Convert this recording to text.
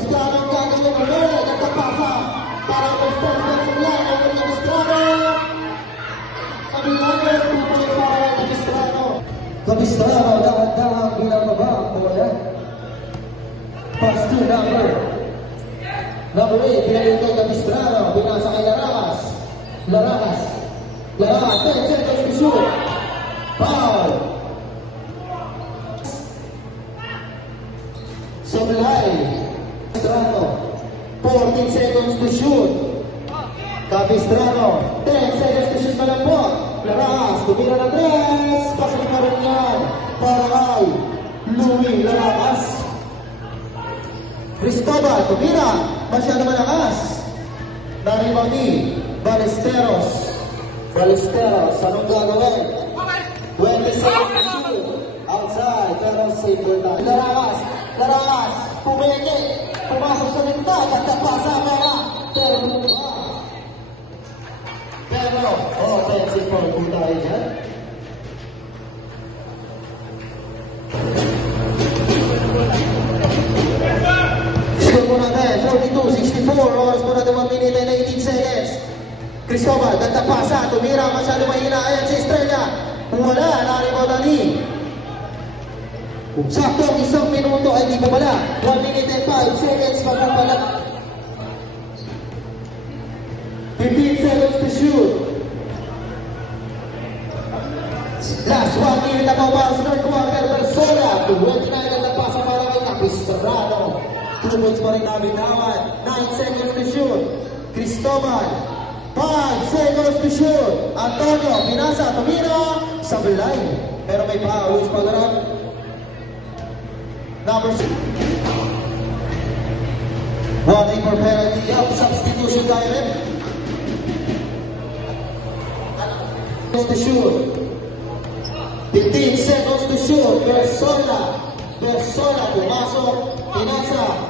Capistrano ang gagawin ng Romero. Nagtapasa para mag-perfect ang line ng Capistrano. Sa Milano, 2 points para kay Capistrano. Capistrano, dahan-dahan binababa ang bola. Pass to number 8, pinalik kay Capistrano. Binasa kay Larangas. Larangas, 10 seconds to shoot. Foul. Sablay. Capistrano, 14 seconds to shoot. Capistrano, 10 seconds to shoot na lang po. Larangas, tumira ng 3. Pasok na rin yan para kay Louie Larangas. Cristobal, tumira. Masyado malakas. Naribaw ni Ballesteros. Anong gagawin? 20 seconds to shoot. Outside, pero safe ball na. Larangas, pumili. Pumasok sa linta, nagtapasa pera. Pero, offensive ball po tayo dyan. Score po natin, 42-64. Oras po natin 1 minute and 18 seconds. Cristobal, nagtapasa, tumira, masyado mahina. Ayan si Estrella. Wala, naribaw na ni. Saktong 1 minuto ay di pa pala. 1 minute and 5 seconds pa pala. 15 seconds to shoot. Last 1 minute na pa sa third quarter. Versola, 29 na napasa para kay Capistrano. 2 points pa rin namin naman. 9 seconds to shoot. Cristobal, 5 seconds to shoot. Antonio, pinasa, tumira, sablay. Pero may pa-uwis pa garap. Number 6. Warning for penalty of substitution direct. To shoot. 15 seconds to shoot. Versola, pumasok, pinasa.